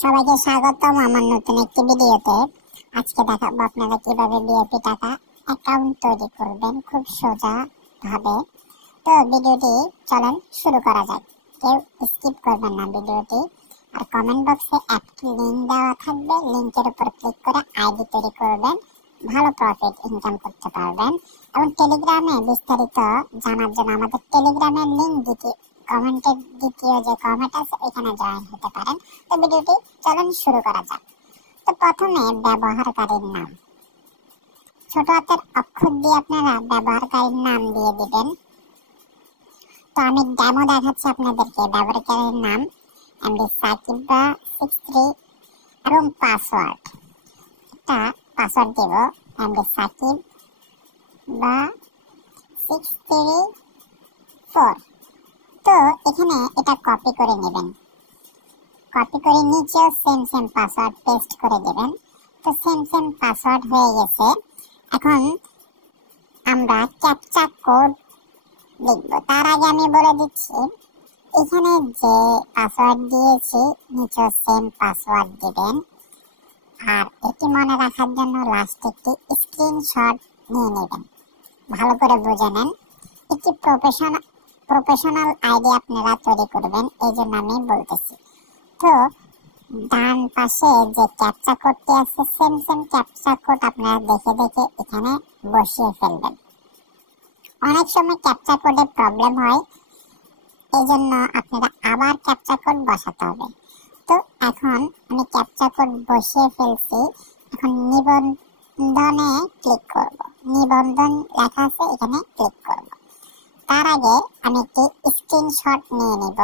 সবাইকে স্বাগতম আমার নতুন একটি ভিডিওতে। আজকে দেখাবো আপনারা কিভাবে বিএপি টাকা অ্যাকাউন্ট তৈরি করবেন খুব সোজা ভাবে। তো ভিডিওটি চলেন শুরু করা যাক। কেউ স্কিপ করবেন না ভিডিওটি। আর কমেন্ট বক্সে একটি লিংক দেওয়া থাকবে, লিংকের উপর ক্লিক করে আইডি তৈরি করবেন, ভালো প্রফিট ইনকাম করতে পারবেন। এবং টেলিগ্রামে বিস্তারিত জানার জন্য আমাদের টেলিগ্রামের লিংক কমেন্টের দ্বিতীয় যে কমেন্ট আছে এখানে জয়েন হতে পারেন। তো ভিডিওটি চলেন শুরু করা যাক। তো প্রথমে ব্যবহারকারীর নাম, ছোট হাতের অক্ষর দিয়ে আপনারা ব্যবহারকারীর নাম দিয়ে দিবেন। তো আমি ডেমো দেখাচ্ছি আপনাদেরকে। ব্যবহারকারীর নাম এমডি সাকিব বা 63 এবং পাসওয়ার্ড, একটা পাসওয়ার্ড দেব এমডি সাকিব বা 634। তো এখানে এটা কপি করে নেবেন, কপি করে নিচেও সেম পাসওয়ার্ড পেস্ট করে দেবেন। তো সেম পাসওয়ার্ড হয়ে গেছে। এখন আমরা ক্যাপচা কোড লিখব। তার আগে আমি বলে দিচ্ছি, এখানে যে পাসওয়ার্ড দিয়েছি নিচেও সেম পাসওয়ার্ড দিবেন। আর এটি মনে রাখার জন্য লাস্টে একটি স্ক্রিনশট নিয়ে নেবেন, ভালো করে বুঝে নেন। একটি প্রফেশনাল আইডি আপনারা তৈরি করবেন, এই জন্য আমি বলতেছি। তো ডান পাশে যে ক্যাপচা কোডটি আছে সেম ক্যাপচা কোড আপনারা দেখে এখানে বসিয়ে ফেলবেন। অনেক সময় ক্যাপচা কোডে প্রবলেম হয়, এই জন্য আপনারা আবার ক্যাপচা কোড বসাতে হবে। তো এখন আমি ক্যাপচা কোড বসিয়ে ফেলছি। এখন নিবন্ধনে ক্লিক করব, নিবন্ধন লেখা আছে এখানে ক্লিক করব। তার আগে আমি একটি স্ক্রিনশট নিয়ে নিব।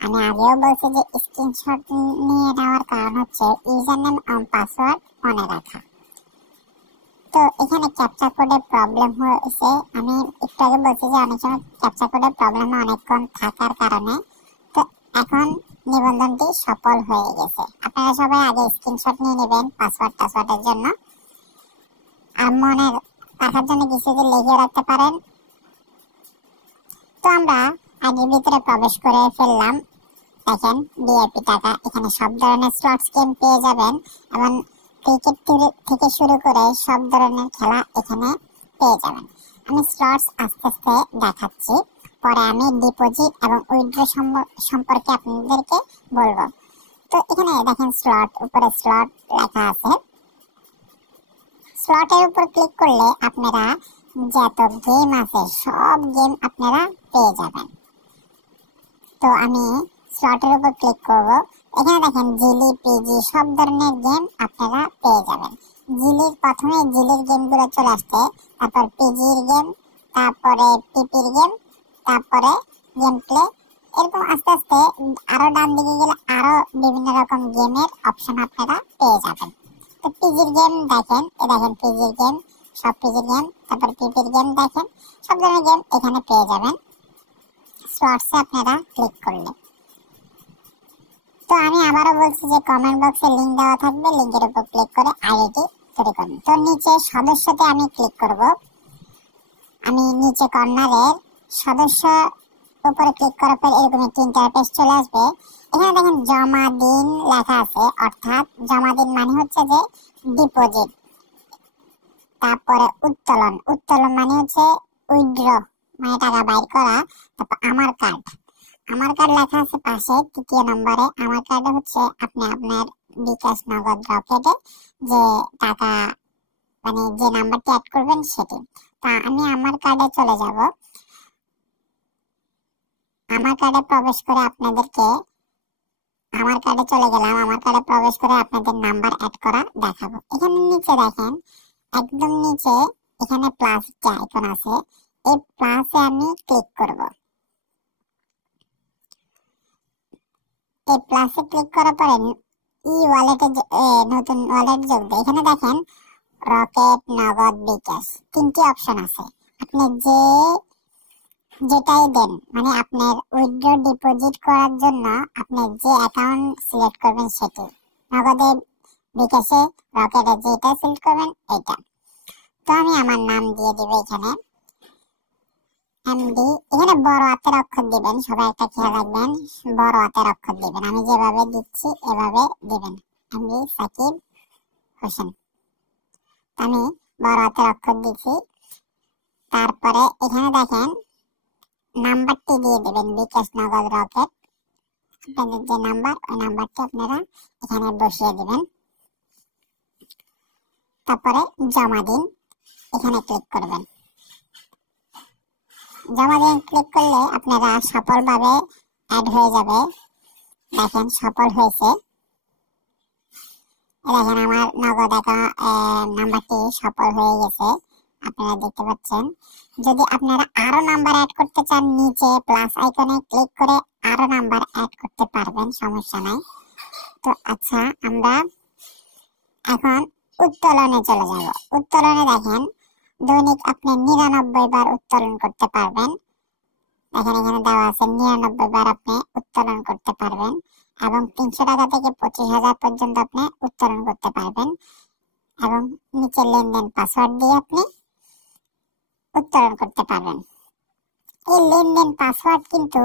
আমি আগেও বলছি যে স্ক্রিনশট নিয়ে নেওয়ার কারণ হচ্ছে ইউজার নেম এবং পাসওয়ার্ড মনে রাখা। তো এখানে ক্যাপচা কোডে প্রবলেম হয়েছে, আমি একটু আগে বলছি যে অনেক সময় ক্যাপচা কোডে প্রবলেম অনেকক্ষণ থাকার কারণে। তো এখন নিবন্ধনটি সফল হয়ে গেছে। আপনারা সবাই আগে স্ক্রিনশট নিয়ে নেবেন পাসওয়ার্ডের জন্য। আর মনে রাখার জন্য কিছু লিখে রাখতে পারেন। তো আমরা আইডির ভিতরে প্রবেশ করে ফেললাম। দেখেন বিএপি টাকা, এখানে সব ধরনের স্লটস গেম পেয়ে যাবেন এবং ক্রিকেট থেকে শুরু করে সব ধরনের খেলা এখানে পেয়ে যাবেন। আমি স্লটস আস্তে আস্তে দেখাচ্ছি, পরে আমি ডিপোজিট এবং উইথড্র সম্পর্কে আপনাদেরকে বলবো। তো এখানে দেখেন স্লট, উপরে স্লট লেখা আছে। স্লটের উপর ক্লিক করলে আপনারা যত গেম আছে সব গেম আপনারা পেয়ে যাবেন। তো আমি স্লটের উপর ক্লিক করব। এখানে দেখেন জিলি, পিজি সব ধরনের গেম আপনারা পেয়ে যাবেন। প্রথমে জিলির গেমগুলো চলে আসছে, তারপর পিজির গেম, তারপরে পিপির গেম, তারপরে গেম প্লে, এরকম আস্তে আস্তে আরো ডান দিকে গেলে আরো বিভিন্ন রকম গেমের অপশন আপনারা পেয়ে যাবেন। তো পিজির গেম দেখেন, দেখেন পিজির গেম, সব পিজির গেম, তারপর পিপির গেম দেখেন, সব ধরনের গেম এখানে পেয়ে যাবেন স্লটসে আপনারা ক্লিক করলে। তো আমি আবারও বলছি যে কমেন্ট বক্সে লিংক দেওয়া থাকবে, লিংকের উপর ক্লিক করে আইডি তৈরি করুন। তো নিচে সদস্যতে আমি ক্লিক করব। আমি নিচে কর্নারের সদস্য উপরে ক্লিক করার পর এরকম একটি ইন্টারফেস চলে আসবে। এখানে দেখেন জমা দিন লেখা আছে, অর্থাৎ জমা দিন মানে হচ্ছে যে ডিপোজিট। তারপরে উত্তোলন মানে হচ্ছে উইথড্র, মানে টাকা বাইর করা। তারপর আমার কার্ড লেখা আছে পাশে তৃতীয় নম্বরে। আমার কার্ডে হচ্ছে আপনি আপনার বিকাশ, নগদ, রকেটে যে টাকা মানে যে নাম্বারটি অ্যাড করবেন সেটি। তা আমি আমার কার্ডে চলে যাব। আমার কার্ডে প্রবেশ করে আপনাদেরকে আমার কার্ডে চলে গেলাম। আমার কার্ডে প্রবেশ করে আপনাদের নাম্বার অ্যাড করা দেখাবো। এখানে নিচে দেখেন, একদম নিচে এখানে প্লাস যে আইকন আছে, এই প্লাসে আমি ক্লিক করব। এই প্লাসে ক্লিক করার পরে ই ওয়ালেটে নতুন ওয়ালেট যোগ দেয়। এখানে দেখেন রকেট, নগদ, বিকাশ তিনটি অপশন আছে। আপনি যেটাই দেন, মানে আপনার উইথড্র ডিপোজিট করার জন্য আপনি যে অ্যাকাউন্ট সিলেক্ট করবেন সেটি, নগদে, বিকাশে, রকেটে যেটা সিলেক্ট করবেন এটা। তো আমি আমার নাম দিয়ে দিব এখানে এমডি, এখানে বড় হাতের অক্ষর দিবেন, সবাই একটা খেয়াল রাখবেন, বড় হাতের অক্ষর দিবেন, আমি যেভাবে দিচ্ছি এভাবে দিবেন, এমডি সাকিব হোসেন। আমি বড় হাতের অক্ষর দিচ্ছি। তারপরে এখানে দেখেন নাম্বারটি দিয়ে দেবেন, বিকাশ নগদ রকেট, আপনাদের যে নাম্বার ওই নাম্বারটি আপনারা এখানে বসিয়ে দিবেন। তারপরে জমা দিন, এখানে ক্লিক করবেন। জমা দিন ক্লিক করলে আপনারা সফলভাবে অ্যাড হয়ে যাবে। দেখেন সফল হয়েছে, দেখেন আমার নগদ নাম্বারটি সফল হয়ে গেছে, আপনারা দেখতে পাচ্ছেন। যদি আপনারা আরো নাম্বার অ্যাড করতে চান, নিচে প্লাস আইকনে ক্লিক করে আরো নাম্বার অ্যাড করতে পারবেন, সমস্যা নাই। তো আচ্ছা, আমরা এখন উত্তোলনে চলে যাব। উত্তোলনে দেখেন দৈনিক আপনি 99 বার উত্তোলন করতে পারবেন। দেখেন এখানে দেওয়া আছে 99 বার আপনি উত্তোলন করতে পারবেন এবং 300 টাকা থেকে 25,000 পর্যন্ত আপনি উত্তোলন করতে পারবেন এবং নিচে লেনদেন পাসওয়ার্ড দিয়ে আপনি উত্তোলন করতে পারবেন। এই লেনদেন পাসওয়ার্ড কিন্তু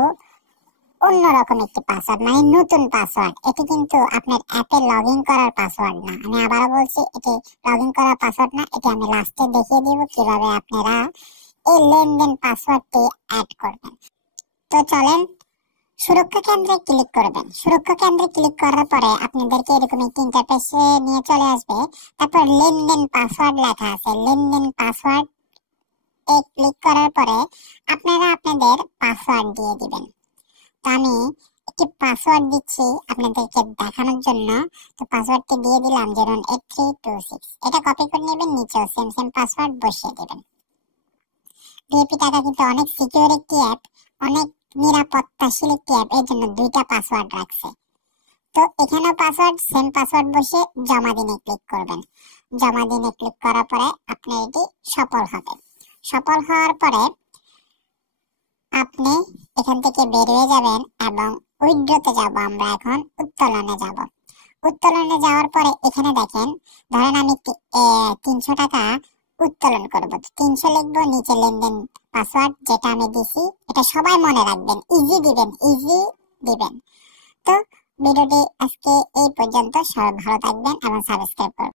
অন্যরকম একটি পাসওয়ার্ড, মানে নতুন পাসওয়ার্ড। এটি কিন্তু আপনার অ্যাপে লগ ইন করার পাসওয়ার্ড না। আমি আবারও বলছি, এটি লগ ইন করার পাসওয়ার্ড না। এটি আমি লাস্টে দেখিয়ে দিব কিভাবে আপনারা এই লেনদেন পাসওয়ার্ডটি অ্যাড করবেন। তো চলেন সুরক্ষা কেন্দ্রে ক্লিক করবেন। সুরক্ষা কেন্দ্রে ক্লিক করার পরে আপনাদেরকে এরকম একটি ইন্টারফেসে নিয়ে চলে আসবে। তারপর লেনদেন পাসওয়ার্ড লেখা আছে, লেনদেন পাসওয়ার্ড এ ক্লিক করার পরে আপনারা আপনাদের পাসওয়ার্ড দিয়ে দিবেন। তো আমি একটি পাসওয়ার্ড দিচ্ছি আপনাদেরকে দেখানোর জন্য। তো পাসওয়ার্ডটি দিয়ে দিলাম 08326। এটা কপি করে নেবেন, নিচেও সেম সেম পাসওয়ার্ড বসিয়ে দেবেন। ভিপি টাকা কিন্তু অনেক সিকিউর একটি অ্যাপ, অনেক নিরাপত্তাশীল একটি অ্যাপ, এর জন্য 2টা পাসওয়ার্ড রাখছে। তো এখানেও পাসওয়ার্ড সেম পাসওয়ার্ড বসে জমা দিনে ক্লিক করবেন। জমা দিনে ক্লিক করার পরে আপনার এটি সফল হবে। সফল হওয়ার পরে আপনি এখান থেকে বের হয়ে যাবেন এবং উইথড্রতে যাব। আমরা এখন উত্তোলনে যাব। উত্তোলনে যাওয়ার পরে এখানে দেখেন, ধরেন আমি 300 টাকা উত্তোলন করব, 300 লিখবো, নিচে লেনদেন পাসওয়ার্ড যেটা আমি দিছি এটা সবাই মনে রাখবেন, ইজি দিবেন, ইজি দিবেন। তো ভিডিওটি আজকে এই পর্যন্ত, সবাই ভালো থাকবেন এবং সাবস্ক্রাইব করবেন।